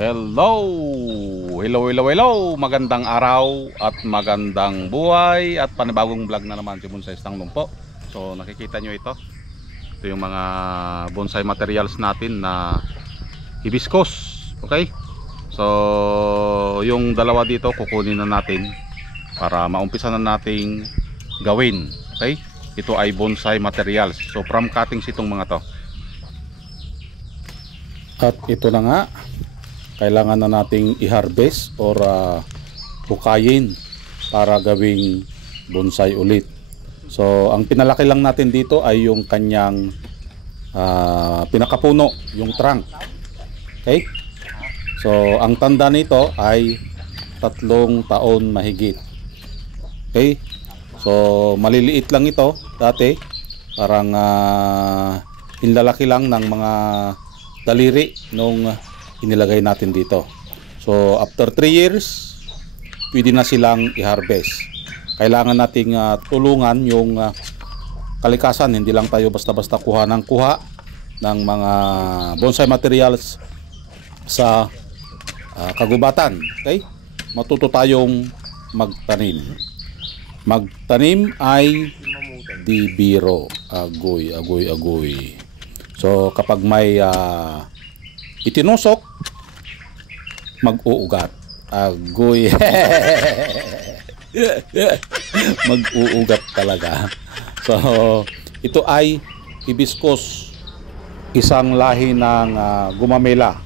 Hello! Hello! Magandang araw at magandang buhay at panibagong vlog na naman si Bonsai Stanglong po. So nakikita nyo ito. Ito yung mga bonsai materials natin na hibiscus. Okay? So yung dalawa dito kukunin na natin para maumpisa na nating gawin. Okay? Ito ay bonsai materials. So from cuttings itong mga to. At ito na nga, kailangan na nating i-harvest or hukayin para gawing bonsai ulit. So ang pinalaki lang natin dito ay yung kanyang pinakapuno, yung trunk. Okay? So ang tanda nito ay 3 taon mahigit. Okay? So maliliit lang ito dati, parang inlalaki lang ng mga daliri nung inilagay natin dito. So after 3 years pwede na silang i-harvest. Kailangan nating tulungan yung kalikasan. Hindi lang tayo basta-basta kuha ng mga bonsai materials sa kagubatan. Okay? Matuto tayong magtanim ay di biro. Agoy. So kapag may itinusok, mag-uugat. Agoy. Mag-uugat talaga. So ito ay hibiscus, isang lahi ng gumamela.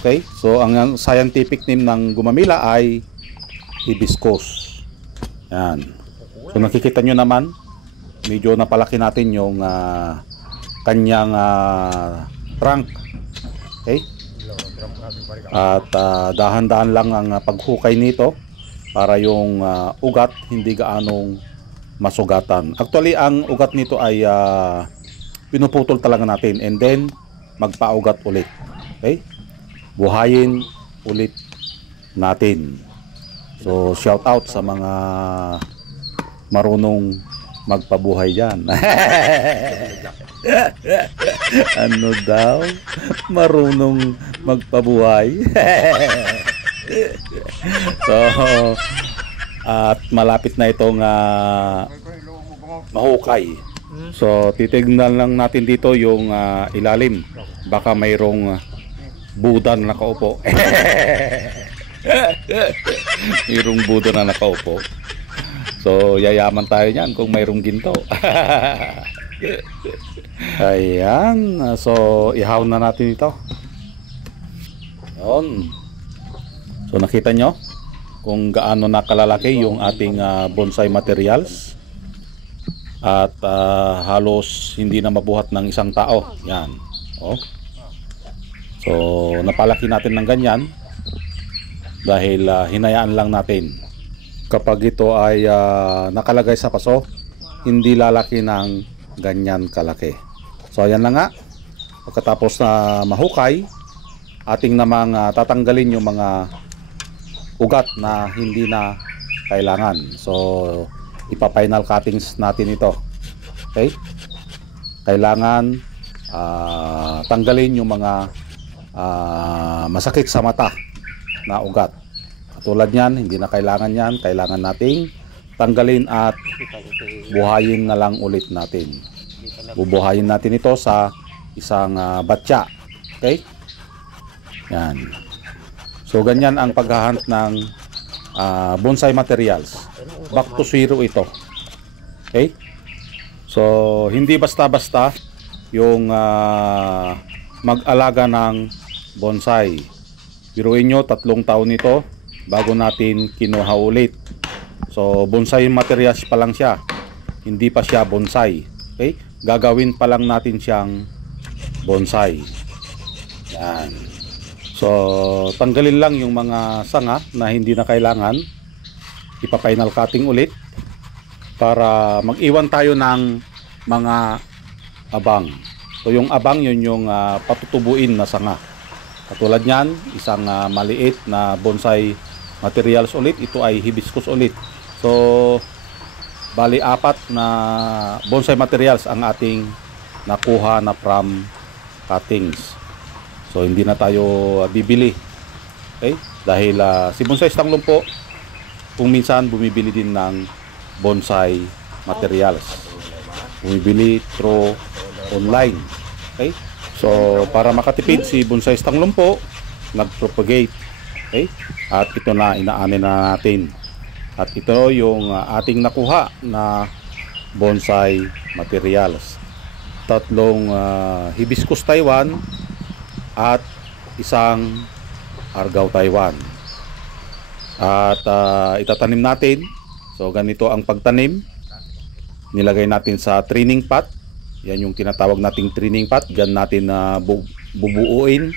Okay? So ang scientific name ng gumamela ay hibiscus. Yan. So nakikita nyo naman, medyo napalaki natin yung kanyang trunk. Okay? At dahan-dahan lang ang paghukay nito para yung ugat hindi gaanong masugatan. Actually ang ugat nito ay pinuputol talaga natin and then magpaugat ulit. Okay? Buhayin ulit natin. So shout out sa mga marunong magpabuhay dyan. Ano daw? Marunong magpabuhay. So at malapit na itong mahukay. So titignan lang natin dito yung ilalim. Baka mayroong Buddha na nakaupo. Mayroong Buddha na nakaupo. So yayaman tayo niyan kung mayroong ginto. Ayan. So ihaw na natin ito. Yun. So nakita nyo kung gaano nakalalaki yung ating bonsai materials. At halos hindi na mabuhat ng isang tao. Yan. Oh. So napalaki natin ng ganyan dahil hinayaan lang natin. Kapag ito ay nakalagay sa paso, hindi lalaki ng ganyan kalaki. So ayan na nga. Pagkatapos na mahukay, ating namang tatanggalin yung mga ugat na hindi na kailangan. So ipa-final cuttings natin ito. Okay? Kailangan tanggalin yung mga masakit sa mata na ugat. Tulad yan, hindi na kailangan yan. Kailangan nating tanggalin at buhayin na lang ulit natin. Bubuhayin natin ito sa isang batya. Okay? Yan. So ganyan ang paghahunt ng bonsai materials. Back to zero ito. Okay? So hindi basta-basta yung mag-alaga ng bonsai. Biruin nyo, 3 taon ito bago natin kinuha ulit. So bonsai materials pa lang siya, hindi pa siya bonsai. Okay? Gagawin pa lang natin siyang bonsai. Yan. So tanggalin lang yung mga sanga na hindi na kailangan. Ipa-final cutting ulit para mag-iwan tayo ng mga abang. So yung abang, yun yung patutubuin na sanga. Katulad nyan, isang maliit na bonsai materials ulit. Ito ay hibiscus ulit. So bali 4 na bonsai materials ang ating nakuha na from cuttings. So hindi na tayo bibili Okay? Dahil si Bonsai Stanglong po, kung minsan bumibili din ng bonsai materials. Bumibili through online. Okay? So, para makatipid si Bonsai Stanglong po, nag-propagate. Okay? At ito na, inaanin na natin. At ito yung ating nakuha na bonsai materials. 3 hibiscus Taiwan at 1 argaw Taiwan. At itatanim natin. So ganito ang pagtanim. Nilagay natin sa training pot. Yan yung tinatawag nating training pot. Diyan natin bubuuin.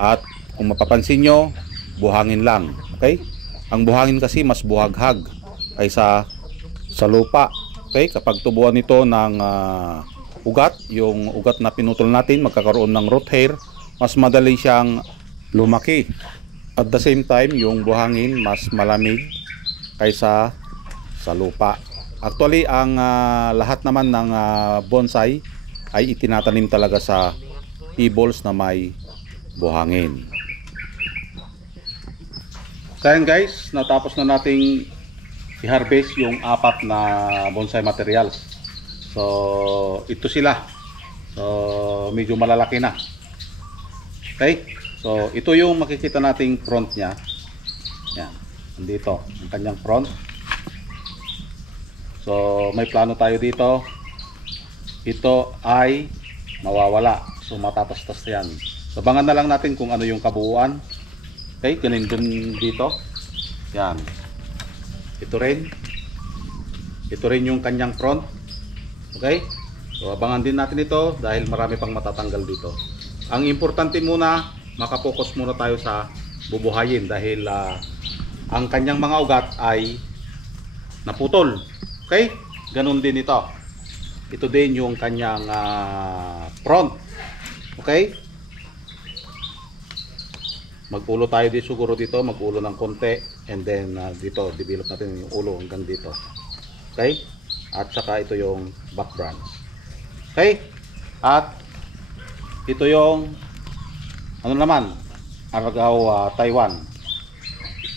At kung mapapansin nyo, buhangin lang. Okay? Ang buhangin kasi mas buhaghag kaysa sa lupa. Okay? Kapag tubuan nito ng ugat, yung ugat na pinutol natin, magkakaroon ng root hair, mas madali siyang lumaki. At the same time, yung buhangin mas malamig kaysa sa lupa. Actually, ang lahat naman ng bonsai ay itinatanim talaga sa tables na may buhangin. So guys, natapos na nating i-harvest yung 4 na bonsai materials. So ito sila. So medyo malalaki na. Okay? So ito yung makikita nating front niya. Yan. Nandito ang kanyang front. So may plano tayo dito. Ito ay mawawala. So matatastas yan. So abangan na lang natin kung ano yung kabuuan. Okay, ganun din dito. Yan. Ito rin. Ito rin yung kanyang front. Okay? So abangan din natin ito dahil marami pang matatanggal dito. Ang importante muna, makapokus muna tayo sa bubuhayin dahil ang kanyang mga ugat ay naputol. Okay? Ganun din ito. Ito din yung kanyang front. Okay? Mag-ulo tayo dito siguro dito, mag-ulo ng konti and then dito, develop natin yung ulo hanggang dito. Okay? At saka ito yung back branch. Okay? At ito yung ano naman, argaw Taiwan.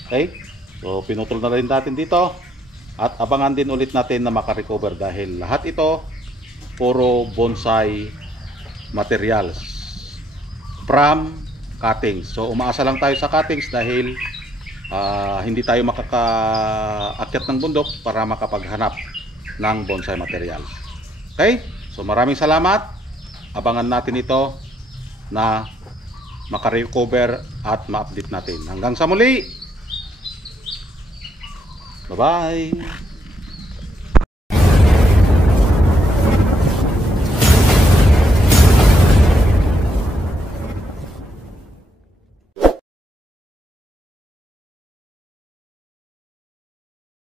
Okay? So pinutol na rin natin dito at abangan din ulit natin na makarecover dahil lahat ito puro bonsai materials from cuttings. So umaasa lang tayo sa cuttings dahil hindi tayo makakaakyat ng bundok para makapaghanap ng bonsai materials. Okay? So maraming salamat. Abangan natin ito na makarecover at ma-update natin. Hanggang sa muli. Bye-bye.